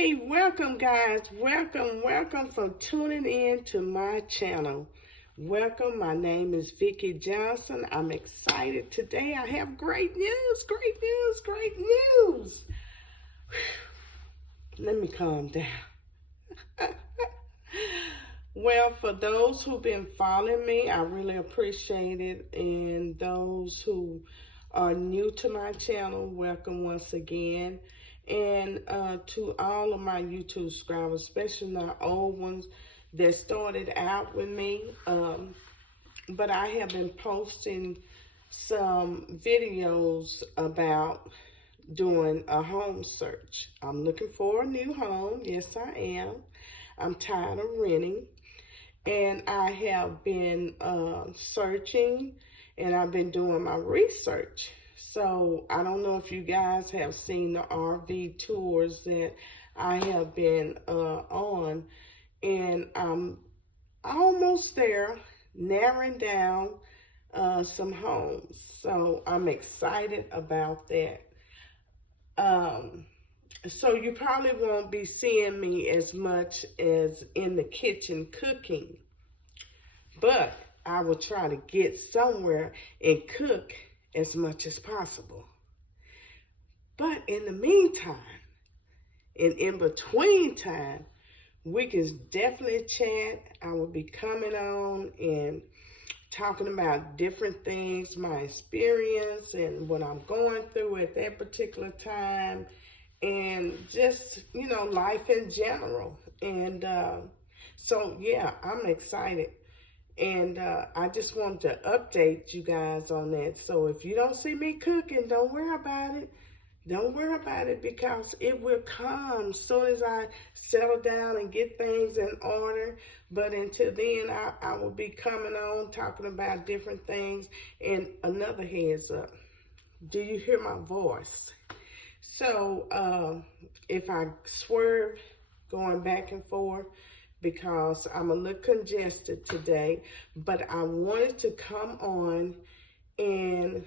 Hey, welcome guys. Welcome for tuning in to my channel. Welcome. My name is Vicki Johnson. I'm excited today. I have great news. Let me calm down. Well, for those who've been following me, I really appreciate it. And those who are new to my channel, welcome once again. And to all of my YouTube subscribers, especially the old ones that started out with me. But I have been posting some videos about doing a home search. I'm looking for a new home. Yes, I am. I'm tired of renting. And I have been searching, and I've been doing my research. So I don't know if you guys have seen the RV tours that I have been on, and I'm almost there, narrowing down some homes. So I'm excited about that. So you probably won't be seeing me as much as in the kitchen cooking, but I will try to get somewhere and cook as much as possible. But in the meantime, and in between time, we can definitely chat. I will be coming on and talking about different things, my experience and what I'm going through at that particular time, and just, you know, life in general. And so, yeah, I'm excited. And I just wanted to update you guys on that. So if you don't see me cooking, don't worry about it. Don't worry about it, because it will come as soon as I settle down and get things in order. But until then, I will be coming on talking about different things. And another heads up, do you hear my voice? So if I swerve going back and forth, because I'm a little congested today, but I wanted to come on and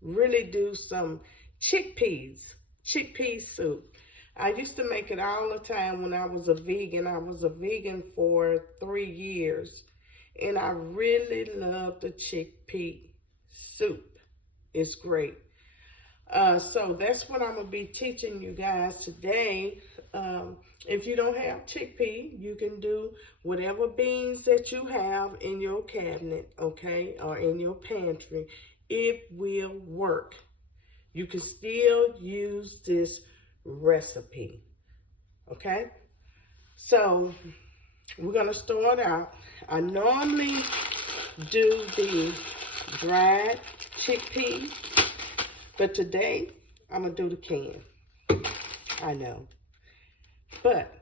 really do some chickpeas soup. I used to make it all the time when I was a vegan. I was a vegan for 3 years, and I really love the chickpea soup. It's great. So that's what I'm going to be teaching you guys today. If you don't have chickpea, you can do whatever beans that you have in your cabinet, okay, or in your pantry. It will work. You can still use this recipe, okay? So we're going to start out. I normally do the dried chickpeas, but today I'm going to do the can. I know. But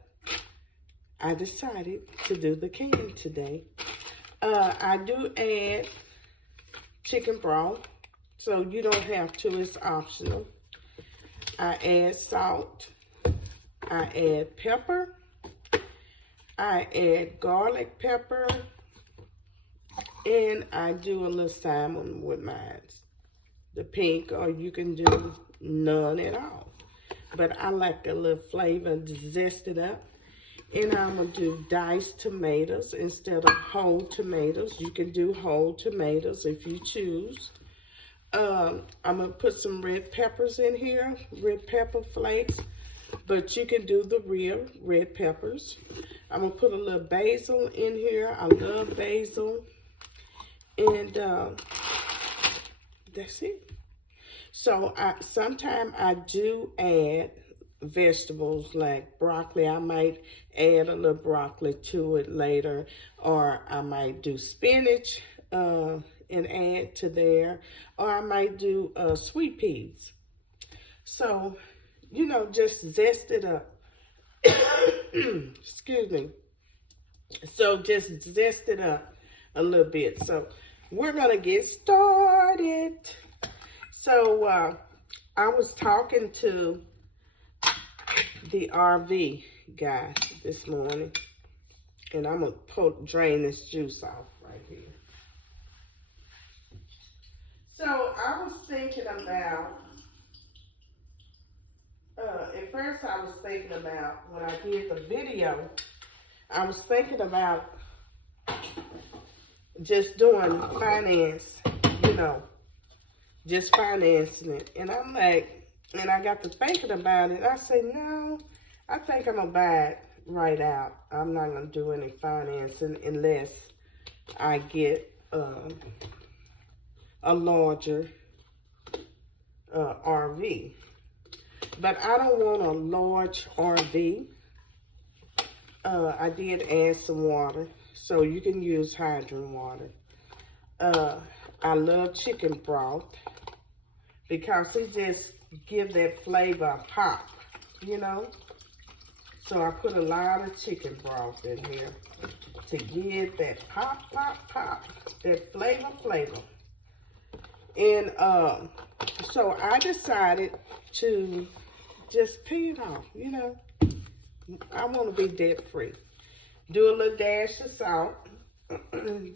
I decided to do the can today. I do add chicken broth, so you don't have to, it's optional. I add salt. I add pepper. I add garlic pepper. And I do a little salmon with mine. The pink, or you can do none at all. But I like a little flavor to zest it up. And I'm going to do diced tomatoes instead of whole tomatoes. You can do whole tomatoes if you choose. I'm going to put some red peppers in here, red pepper flakes. But you can do the real red peppers. I'm going to put a little basil in here. I love basil. And that's it. So sometimes I do add vegetables like broccoli. I might add a little broccoli to it later, or I might do spinach and add to there, or I might do sweet peas. So, you know, just zest it up. Excuse me. So just zest it up a little bit. So we're gonna get started. So I was talking to the RV guy this morning, and I'm gonna drain this juice off right here. So I was thinking about At first I was thinking about, when I did the video, I was thinking about just doing finance, you know, just financing it. And I'm like, and I got to thinking about it. I said, no, I think I'm going to buy it right out. I'm not going to do any financing unless I get a larger RV. But I don't want a large RV. I did add some water, so you can use hydrant water. I love chicken broth because it just gives that flavor a pop, you know. So I put a lot of chicken broth in here to give that pop, pop, pop, that flavor. And so I decided to just pay it off, you know. I want to be debt free. Do a little dash of salt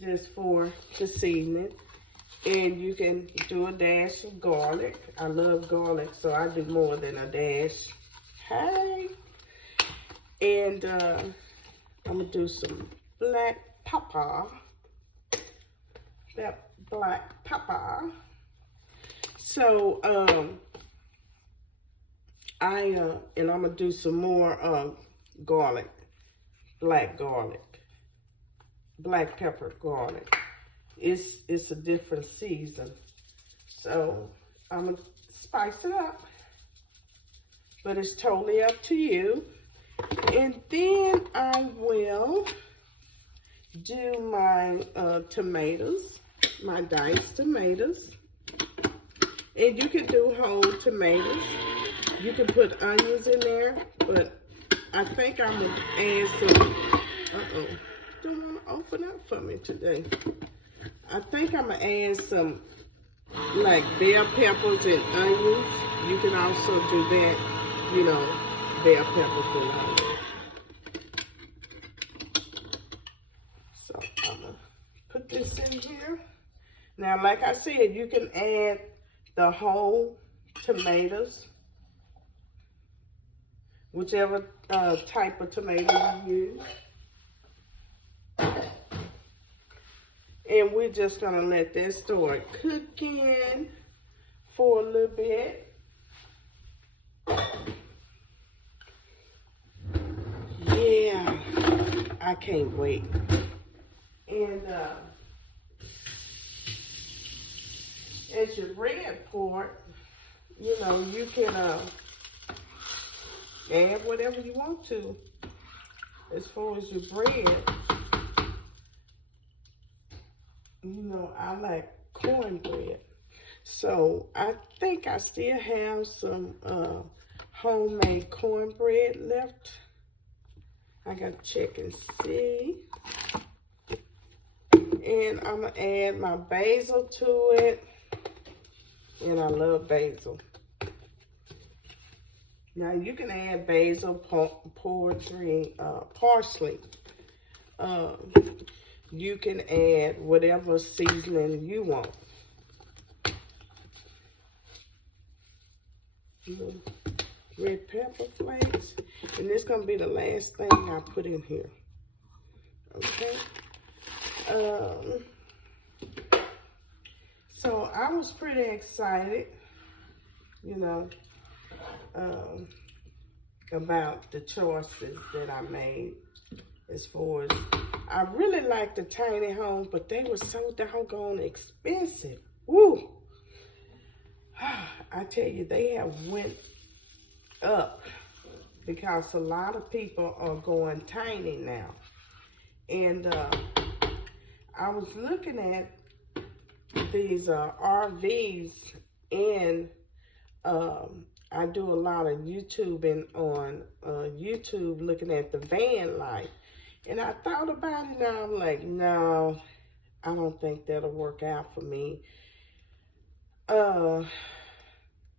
just for the seasoning. And you can do a dash of garlic. I love garlic, so I do more than a dash. Hey. And I'm going to do some black pepper. That black pepper. So, and I'm going to do some more garlic, black pepper garlic. It's a different season. So I'm going to spice it up. But it's totally up to you. And then I will do my tomatoes, my diced tomatoes. And you can do whole tomatoes. You can put onions in there, but I think I'm going to add some, don't want to open up for me today. I think I'm going to add some, like, bell peppers and onions. You can also do that, you know, bell peppers and onions. So I'm going to put this in here. Now, like I said, you can add the whole tomatoes, whichever type of tomato you use. And we're just gonna let this start cooking for a little bit. Yeah, I can't wait. And as your bread part, you know, you can add whatever you want to as far as your bread. You know, I like cornbread. So I think I still have some homemade cornbread left. I gotta check and see. And I'm gonna add my basil to it. And I love basil. Now you can add basil, parsley. You can add whatever seasoning you want. Red pepper flakes. And this is going to be the last thing I put in here. Okay. So I was pretty excited, you know, about the choices that I made as far as, I really liked the tiny homes, but they were so doggone expensive. Woo! I tell you, they have went up because a lot of people are going tiny now. And I was looking at these RVs, and I do a lot of YouTubing on YouTube, looking at the van life. And I thought about it, and I'm like, no, I don't think that'll work out for me.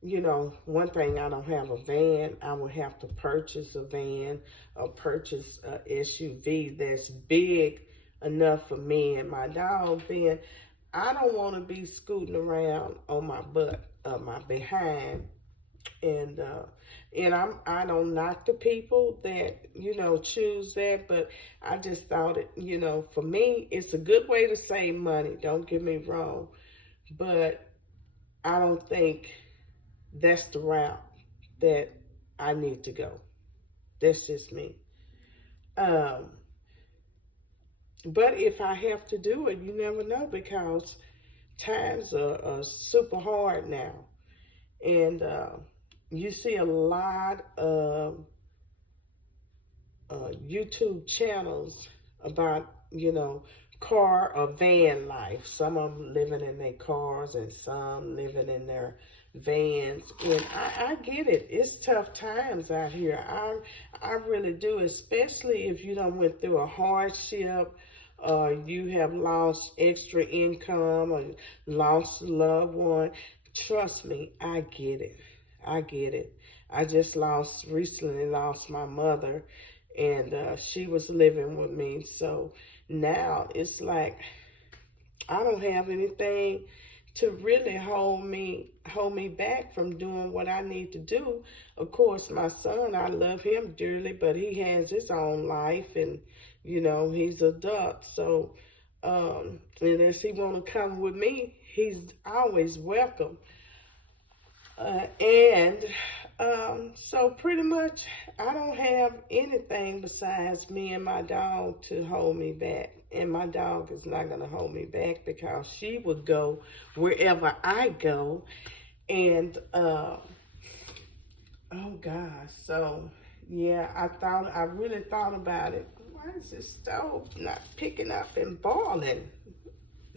You know, one thing, I don't have a van. I would have to purchase a van or purchase a SUV that's big enough for me and my dog. Then I don't want to be scooting around on my butt, my behind, And I don't knock the people that, you know, choose that, but I just thought it, you know, for me, it's a good way to save money. Don't get me wrong, but I don't think that's the route that I need to go. That's just me. Um, but if I have to do it, you never know, because times are super hard now. And you see a lot of YouTube channels about, you know, car or van life. Some of them living in their cars and some living in their vans. And I get it. It's tough times out here. I really do, especially if you done went through a hardship, you have lost extra income or lost a loved one. Trust me, I get it. I get it. I just recently lost my mother, and she was living with me. So now it's like I don't have anything to really hold me back from doing what I need to do. Of course, my son, I love him dearly, but he has his own life, and you know, he's an adult. So unless he want to come with me, he's always welcome. So pretty much I don't have anything besides me and my dog to hold me back. And my dog is not going to hold me back, because she would go wherever I go. And, oh gosh. So, yeah, I really thought about it. Why is this stove not picking up and boiling?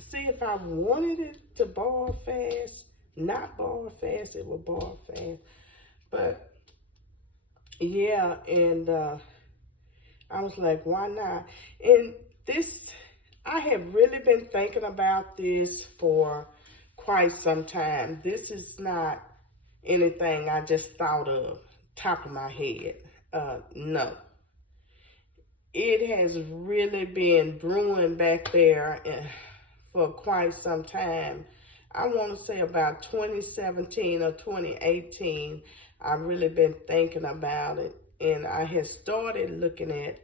See, if I wanted it to boil fast, not boil fast, it will boil fast. But yeah, and I was like, why not? And this, I have really been thinking about this for quite some time. This is not anything I just thought of top of my head. No. It has really been brewing back there for quite some time. I want to say about 2017 or 2018, I've really been thinking about it. And I had started looking at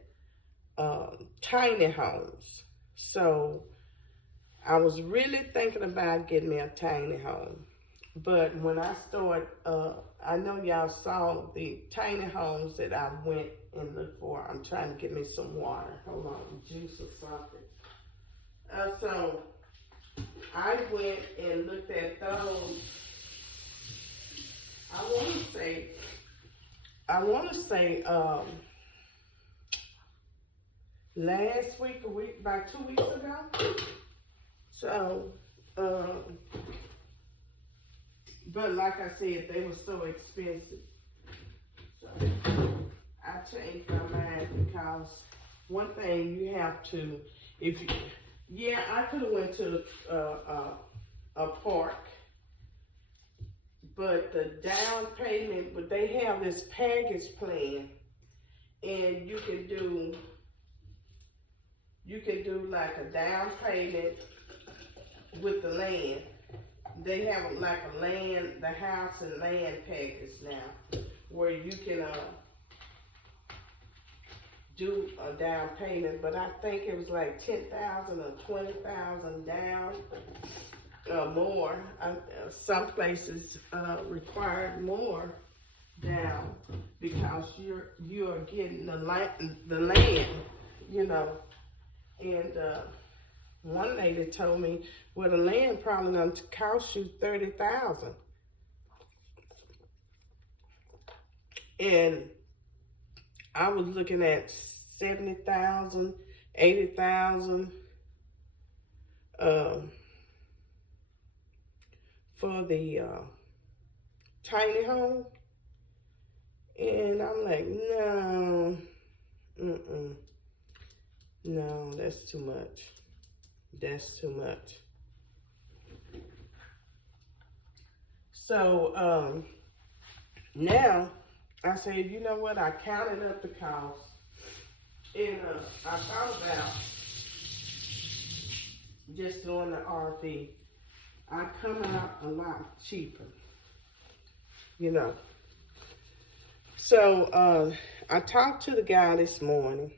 tiny homes. So I was really thinking about getting me a tiny home. But when I started, I know y'all saw the tiny homes that I went and looked for. I'm trying to get me some water. Hold on, juice or something. So I went and looked at those. I want to say last week, about 2 weeks ago. So, but like I said, they were so expensive. So I changed my mind, because one thing you have to, yeah, I could have went to a park, but the down payment, but they have this package plan, and you can do like a down payment with the land. They have like the house and land package now, where you can do a down payment, but I think it was like 10,000 or 20,000 down, more. Some places required more down, because you're getting the land, you know. And one lady told me, well, the land probably gonna cost you 30,000. And I was looking at 70,000, 80,000 for the tiny home. And I'm like, no, no, that's too much. That's too much. So now I said, you know what? I counted up the cost, and I thought about just doing the RV. I come out a lot cheaper, you know. So I talked to the guy this morning,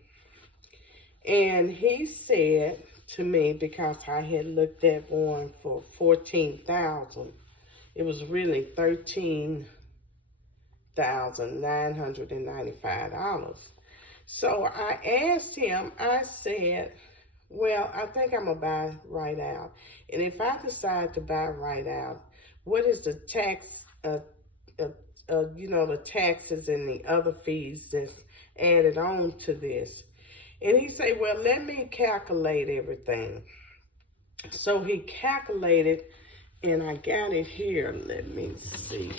and he said to me, because I had looked at one for 14,000, it was really $13,995. So I asked him, I said, well, I think I'm going to buy right out. And if I decide to buy right out, what is the tax, the taxes and the other fees that's added on to this? And he said, well, let me calculate everything. So he calculated, and I got it here. Let me see.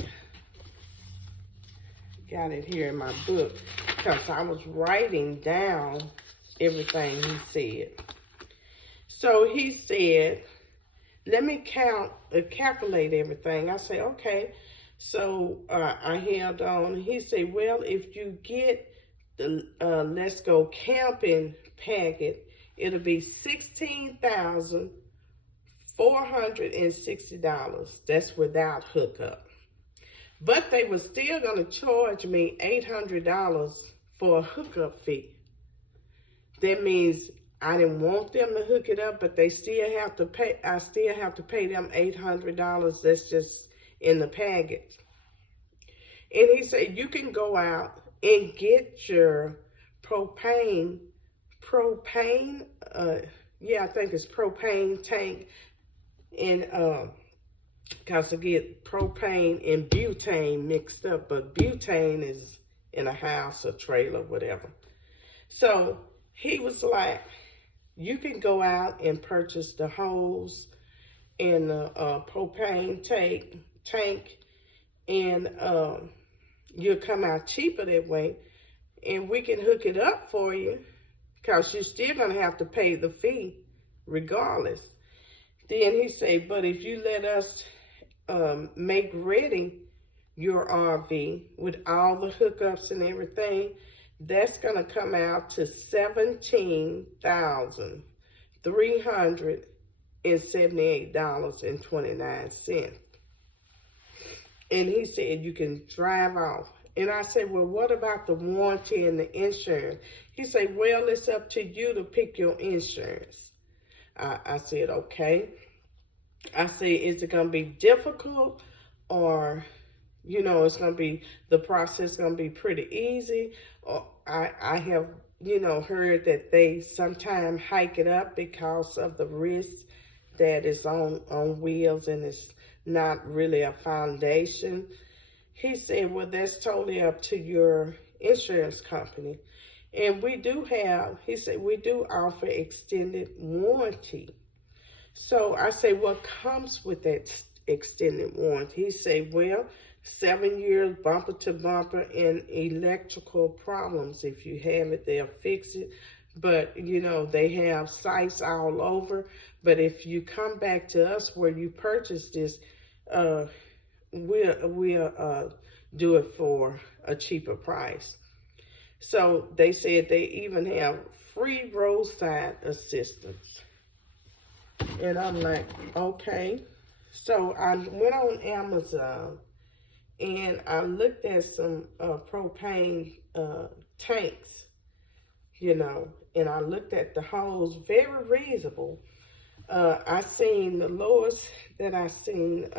Got it here in my book, because I was writing down everything he said. So he said, let me calculate everything. I said, okay. So I held on. He said, well, if you get the Let's Go Camping packet, it'll be $16,460. That's without hookup. But they were still going to charge me $800 for a hookup fee. That means I didn't want them to hook it up, but they still have to pay. I still have to pay them $800. That's just in the package. And he said, you can go out and get your propane, I think it's propane tank, and because I get propane and butane mixed up, but butane is in a house or trailer, whatever. So he was like, you can go out and purchase the hose and the propane tank, and you'll come out cheaper that way, and we can hook it up for you, because you're still going to have to pay the fee regardless. Then he said, but if you let us make ready your RV with all the hookups and everything, that's going to come out to $17,378.29. And he said, you can drive off. And I said, well, what about the warranty and the insurance? He said, well, it's up to you to pick your insurance. I said, okay. I said, is it going to be difficult, or, it's going to be, the process going to be pretty easy? Or I have, heard that they sometimes hike it up because of the risk that is on wheels and it's not really a foundation. He said, well, that's totally up to your insurance company. And he said, we do offer extended warranty. So I say, what comes with that extended warranty? He said, well, 7 years bumper to bumper and electrical problems. If you have it, they'll fix it. But, they have sites all over. But if you come back to us where you purchased this, we'll do it for a cheaper price. So they said they even have free roadside assistance. And I'm like, okay. So I went on Amazon and I looked at some propane tanks, and I looked at the hose, very reasonable. I seen the lowest that I seen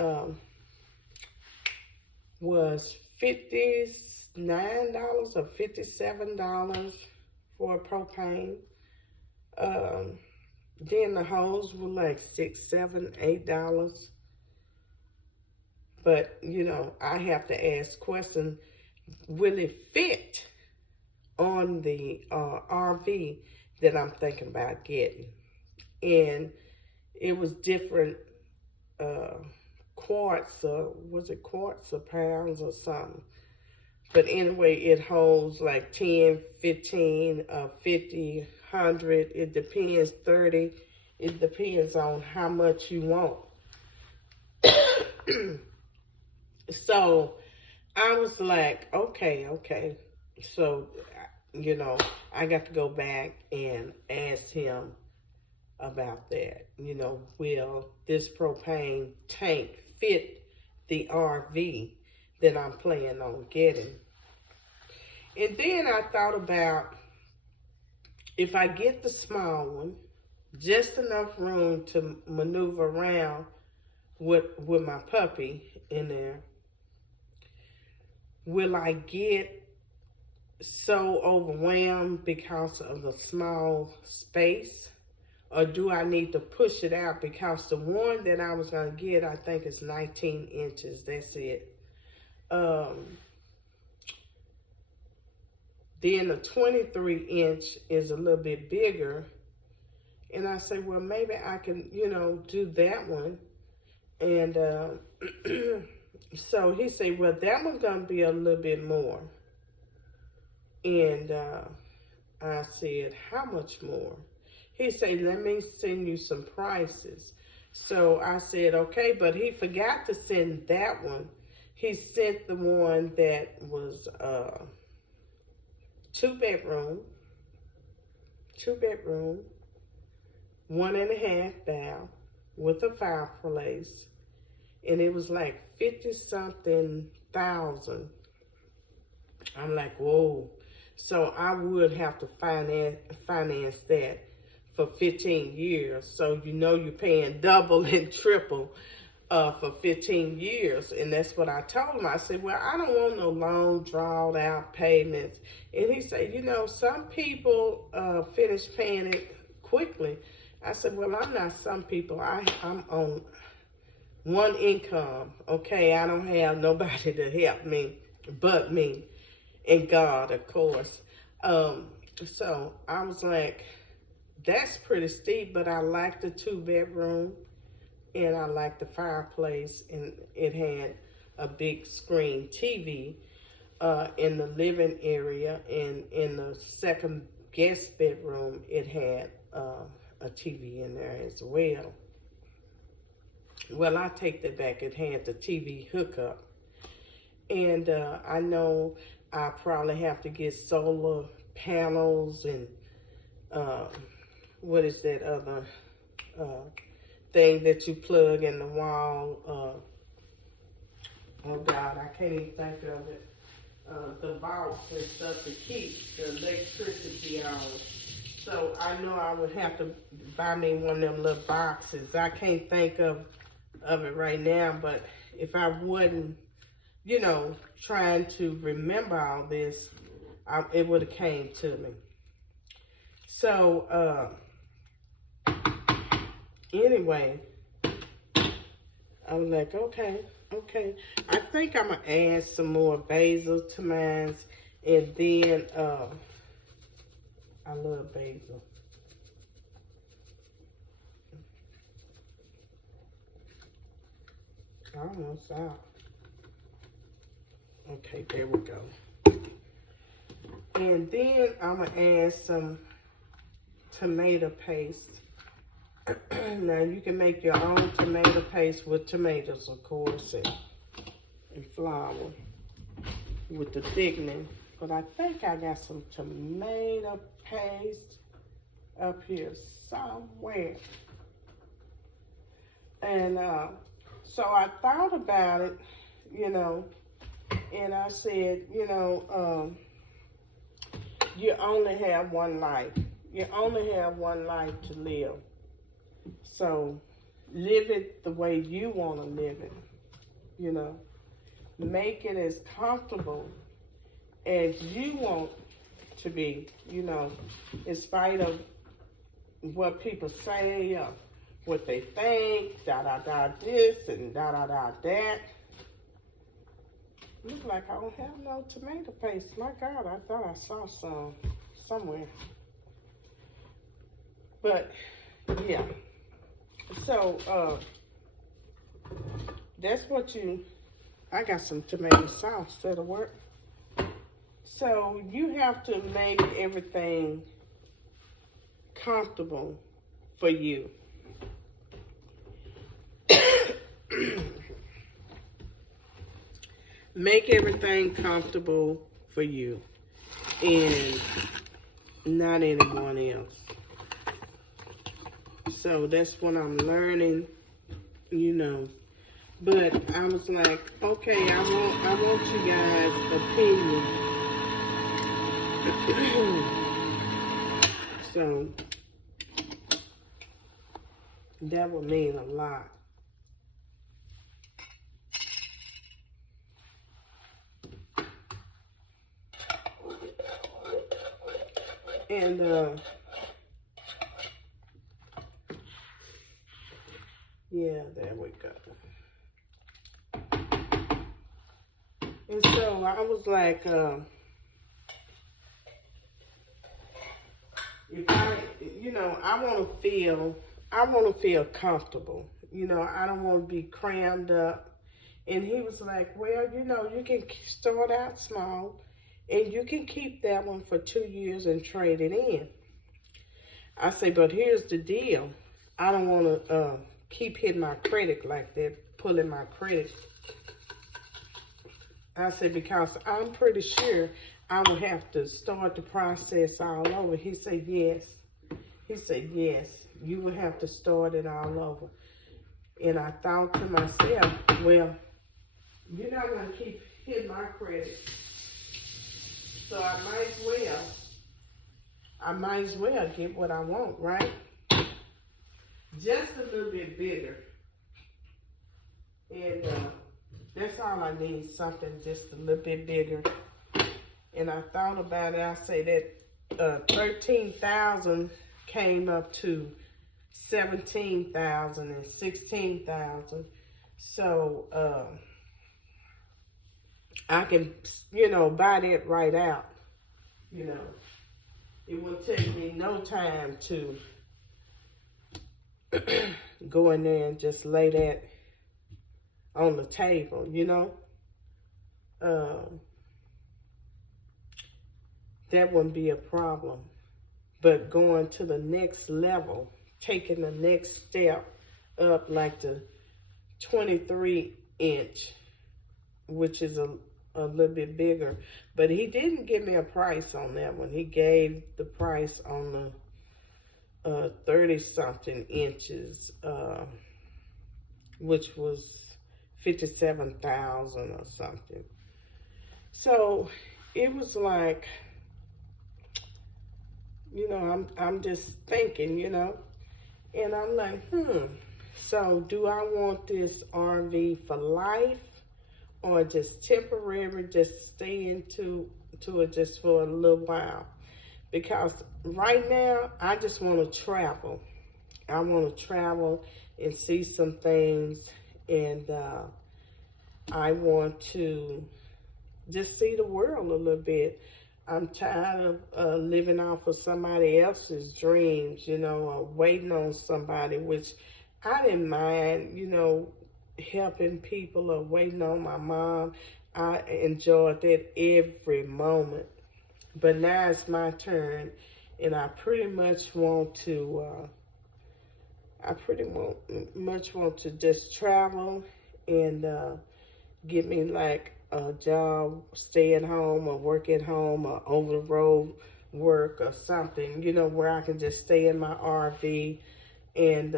was $59 or $57 for propane. Then the hose were like $6, $7, $8. But, I have to ask questions, will it fit on the RV that I'm thinking about getting? And it was different quarts, was it quarts or pounds or something? But anyway, it holds like 10, 15, 50, 100. It depends, 30. It depends on how much you want. So I was like, okay. So, I got to go back and ask him about that. Will this propane tank fit the RV that I'm planning on getting? And then I thought about, if I get the small one, just enough room to maneuver around with my puppy in there, will I get so overwhelmed because of the small space? Or do I need to push it out? Because the one that I was going to get, I think is 19 inches. That's it. Then the 23 inch is a little bit bigger. And I said, well, maybe I can, do that one. And so he said, well, that one's going to be a little bit more. And I said, how much more? He said, let me send you some prices. So I said, okay, but he forgot to send that one. He sent the one that was 2-bedroom, 1.5 bath with a fireplace. And it was like 50-something thousand. I'm like, whoa. So I would have to finance that for 15 years. So you're paying double and triple for 15 years. And that's what I told him. I said, well, I don't want no long drawn out payments. And he said, some people finish paying it quickly. I said, well, I'm not some people. I'm on one income. Okay, I don't have nobody to help me but me and God, of course. So I was like, that's pretty steep, but I like the 2-bedroom, and I like the fireplace, and it had a big screen TV in the living area, and in the second guest bedroom, it had a TV in there as well. Well, I take that back. It had the TV hookup, and I know I probably have to get solar panels and what is that other thing that you plug in the wall? Oh God, I can't even think of it. The vaults and stuff to keep the electricity on. So I know I would have to buy me one of them little boxes. I can't think of it right now, but if I wasn't, trying to remember all this, it would have came to me. So, anyway, I was like, okay. I think I'm going to add some more basil to mine. And then, I love basil. Almost out. Okay, there we go. And then I'm going to add some tomato paste. Now, you can make your own tomato paste with tomatoes, of course, and flour with the thickening. But I think I got some tomato paste up here somewhere. And so I thought about it, and I said, you only have one life. You only have one life to live. So live it the way you want to live it, Make it as comfortable as you want to be, in spite of what people say, what they think, da-da-da this and da-da-da that. Looks like I don't have no tomato paste. My God, I thought I saw some somewhere. But, yeah. So, that's what I got some tomato sauce that'll work. So, you have to make everything comfortable for you. Make everything comfortable for you and not anyone else. So that's what I'm learning, But I was like, okay, I want you guys' opinion So that would mean a lot. And yeah, there we go. And so I was like, if I, you know, I want to feel comfortable. You know, I don't want to be crammed up. And he was like, well, you know, you can start out small and you can keep that one for 2 years and trade it in. I say, but here's the deal. I don't want to keep hitting my credit like that, pulling my credit. I said, because I'm pretty sure I will have to start the process all over. He said, yes. He said, yes, you will have to start it all over. And I thought to myself, well, you're not going to keep hitting my credit. So I might as well get what I want, right? Just a little bit bigger. And that's all I need, something just a little bit bigger. And I thought about it. I say that 13,000 came up to 17,000 and 16,000. So I can, you know, buy that right out. You know, it won't take me no time to go in there and just lay that on the table, you know. That wouldn't be a problem. But going to the next level, taking the next step up, like the 23-inch, which is a little bit bigger. But he didn't give me a price on that one. He gave the price on the 30-something inches, which was 57,000 or something. So it was like, you know, I'm just thinking, you know, and I'm like, so do I want this RV for life or just temporary, just stay into it just for a little while? Because right now, I just want to travel. I want to travel and see some things, and I want to just see the world a little bit. I'm tired of living off of somebody else's dreams, you know, or waiting on somebody, which I didn't mind, you know, helping people or waiting on my mom. I enjoyed that every moment. But now it's my turn, and I pretty much want to, just travel and get me like a job, stay at home or work at home or over the road work or something, you know, where I can just stay in my RV and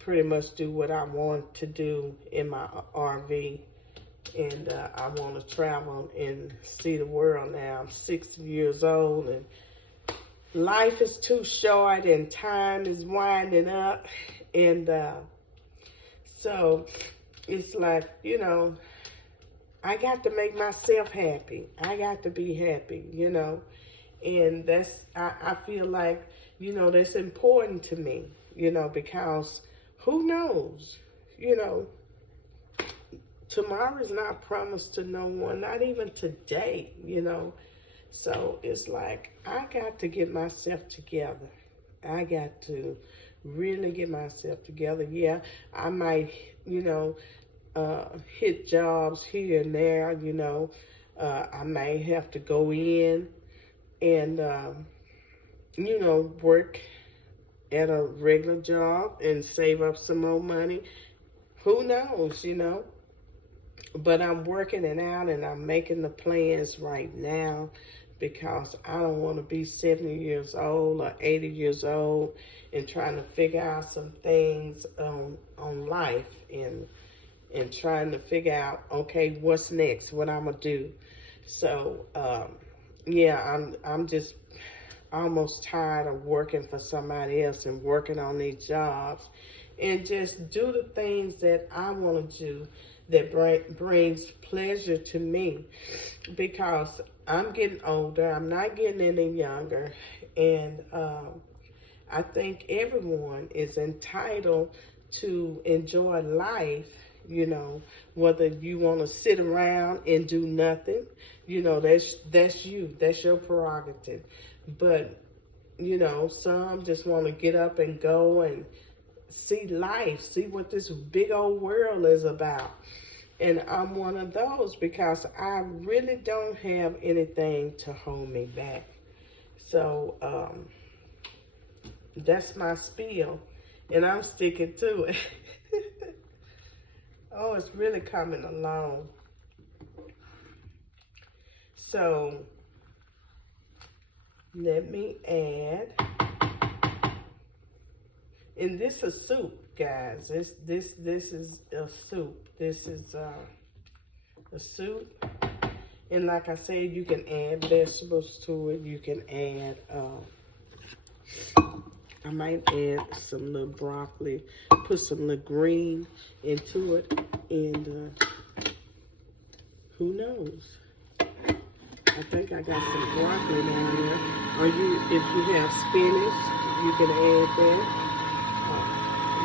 pretty much do what I want to do in my RV. And I want to travel and see the world now. I'm 60 years old and life is too short and time is winding up. And so it's like, you know, I got to make myself happy. I got to be happy, you know. And that's, I feel like, you know, that's important to me, you know, because who knows, you know, tomorrow is not promised to no one, not even today, you know. So it's like, I got to get myself together. I got to really get myself together. Yeah, I might, you know, hit jobs here and there, you know. I may have to go in and, you know, work at a regular job and save up some more money. Who knows, you know. But I'm working it out and I'm making the plans right now because I don't want to be 70 years old or 80 years old and trying to figure out some things on life and trying to figure out, okay, what's next, what I'm going to do. So yeah, I'm just almost tired of working for somebody else and working on these jobs, and just do the things that I want to do that brings pleasure to me, because I'm getting older. I'm not getting any younger, and I think everyone is entitled to enjoy life, you know, whether you want to sit around and do nothing, you know, that's you, that's your prerogative. But, you know, some just want to get up and go and see life, see what this big old world is about. And I'm one of those, because I really don't have anything to hold me back. So, that's my spiel, and I'm sticking to it. Oh, it's really coming along. So, let me add, and this is soup, guys. This is a soup. This is a soup, and like I said, you can add vegetables to it. You can add. I might add some little broccoli, put some little green into it, and who knows? I think I got some broccoli down there. Or if you have spinach, you can add that.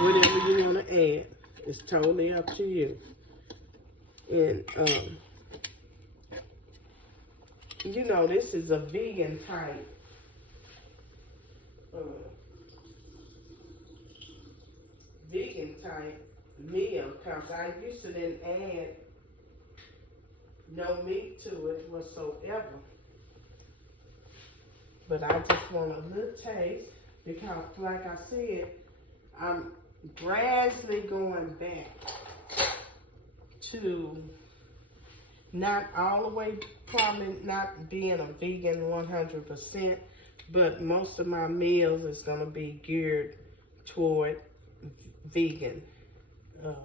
Whatever you want to add, it's totally up to you. And you know, this is a vegan type. Vegan type meal, because I used to then add no meat to it whatsoever. But I just want a little taste, because like I said, I'm gradually going back to not all the way, probably not being a vegan 100%, but most of my meals is going to be geared toward vegan, or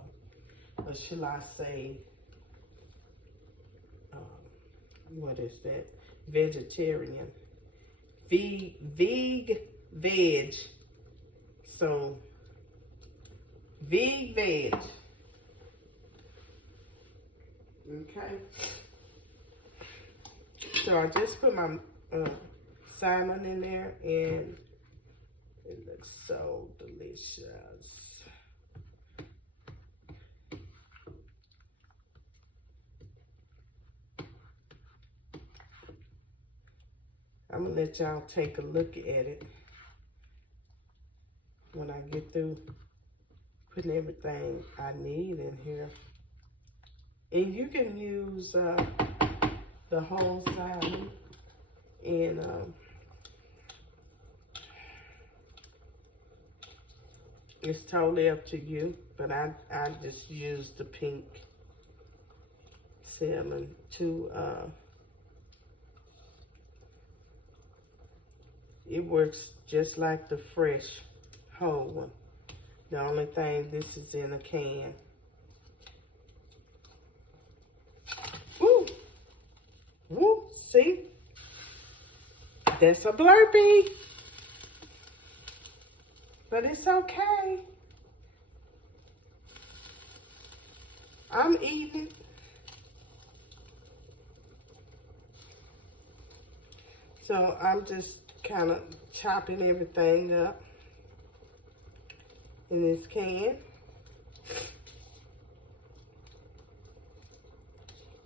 shall I say, what is that? Vegetarian. Veg. So, veg. Okay. So I just put my salmon in there, and it looks so delicious. I'm gonna let y'all take a look at it when I get through putting everything I need in here. And you can use the whole salmon, and it's totally up to you, but I just use the pink salmon to it works just like the fresh whole one. The only thing, this is in a can. Woo! Woo! See? That's a blurpee. But it's okay. I'm eating. So I'm just kind of chopping everything up in this can.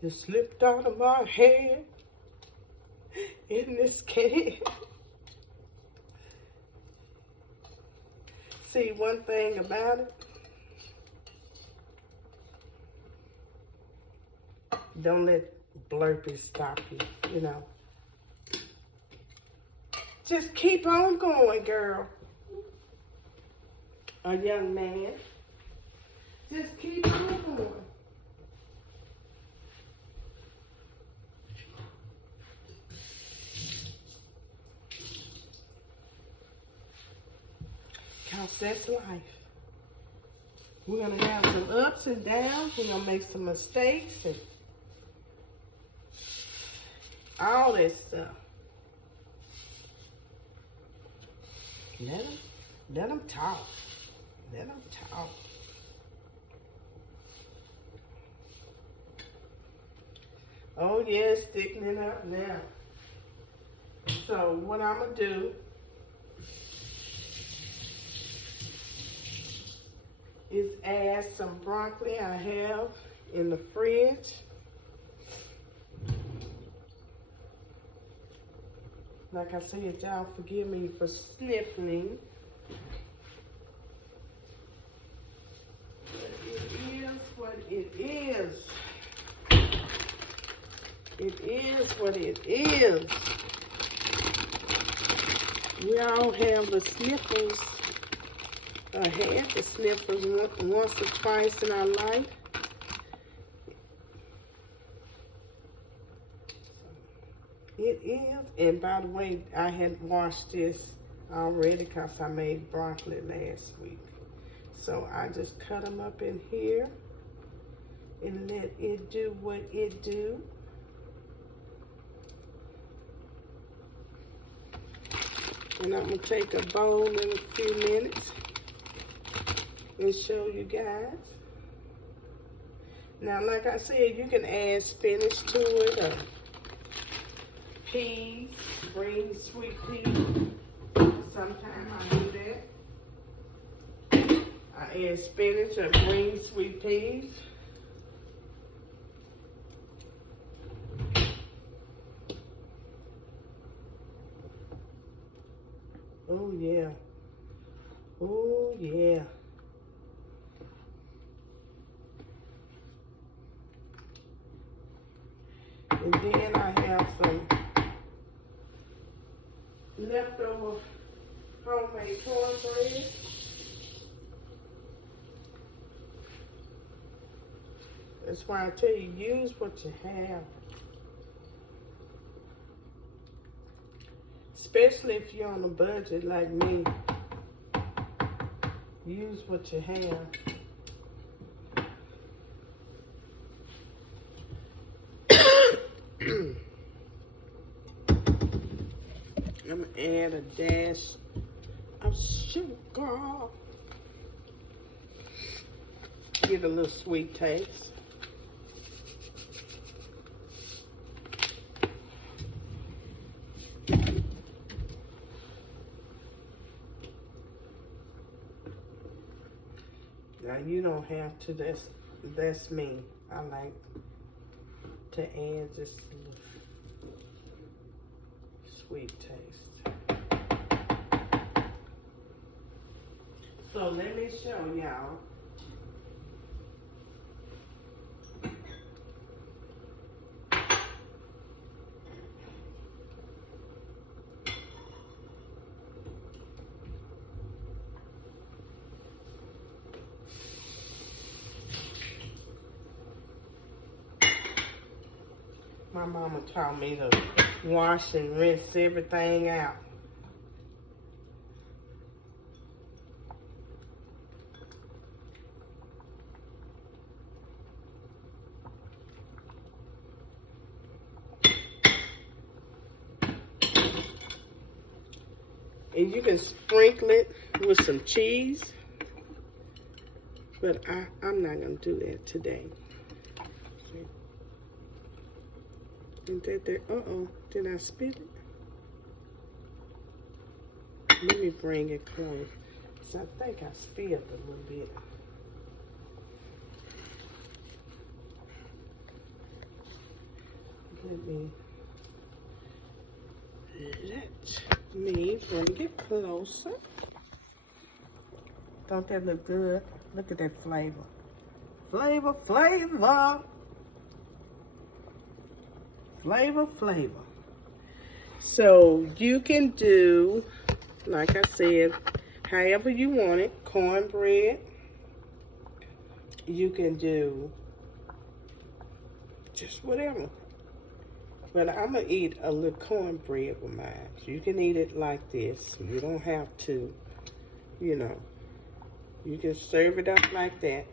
It slipped out of my hand in this can. See, one thing about it, don't let blurpees stop you, you know. Just keep on going, girl. A young man. Just keep on going. Because that's life. We're going to have some ups and downs. We're going to make some mistakes. And all that stuff. Let them talk. Let them talk. Oh yeah, sticking it up now. So what I'm gonna do is add some broccoli I have in the fridge. Like I said, y'all forgive me for sniffling. But it is what it is. It is what it is. We all have the sniffles. I had the sniffles once or twice in our life. It is. And by the way, I had washed this already because I made broccoli last week. So I just cut them up in here and let it do what it do. And I'm going to take a bowl in a few minutes and show you guys. Now, like I said, you can add spinach to it or peas, green sweet peas. Sometimes I do that. I add spinach or green sweet peas. Oh yeah. Oh yeah. And then I have some leftover homemade cornbread. That's why I tell you, use what you have. Especially if you're on a budget like me. Use what you have. I'm gonna add a dash of sugar. Get a little sweet taste. Now you don't have to, that's me. I like to add just a little sweet taste. So let me show y'all. My mama taught me to wash and rinse everything out. And you can sprinkle it with some cheese, but I'm not gonna do that today. And that there, uh-oh, did I spit it? Let me bring it close. So I think I spilled a little bit. Let me bring it closer. Don't that look good? Look at that flavor. Flavor, flavor. Flavor, flavor. So you can do, like I said, however you want it. Cornbread. You can do just whatever. But I'm going to eat a little cornbread with mine. You can eat it like this. You don't have to, you know. You can serve it up like that.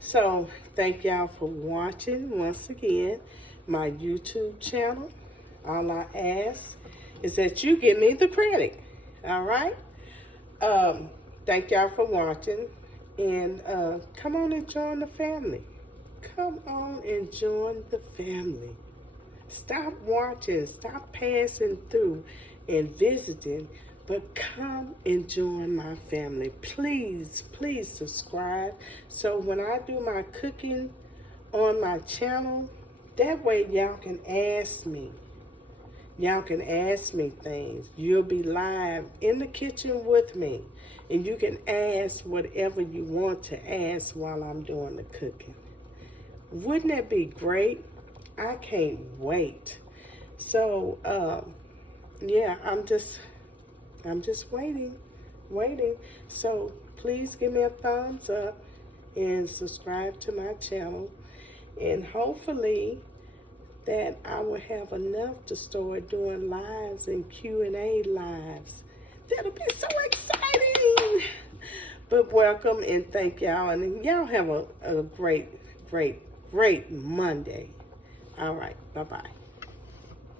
So, thank y'all for watching once again my YouTube channel. All I ask is that you give me the credit. All right? Thank y'all for watching. And come on and join the family. Come on and join the family. Stop watching. Stop passing through and visiting. But come and join my family. Please, please subscribe. So when I do my cooking on my channel, that way y'all can ask me. Y'all can ask me things. You'll be live in the kitchen with me. And you can ask whatever you want to ask while I'm doing the cooking. Wouldn't that be great? I can't wait. So, yeah, I'm just waiting. So please give me a thumbs up and subscribe to my channel. And hopefully that I will have enough to start doing lives and Q&A lives. That'll be so exciting. But welcome and thank y'all. And y'all have a great Monday. All right. Bye-bye.